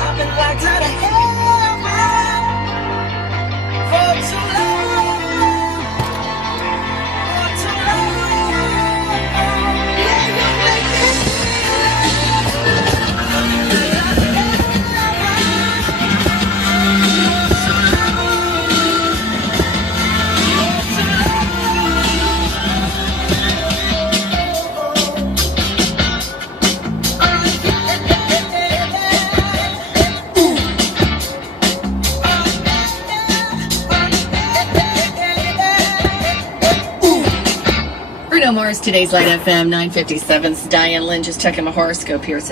I've been locked out of heaven for too long, for too long. Yeah, you make me feel I've been locked out of Bruno Mars, today's Light FM 957's Diane Lynn, just checking my horoscope here. It says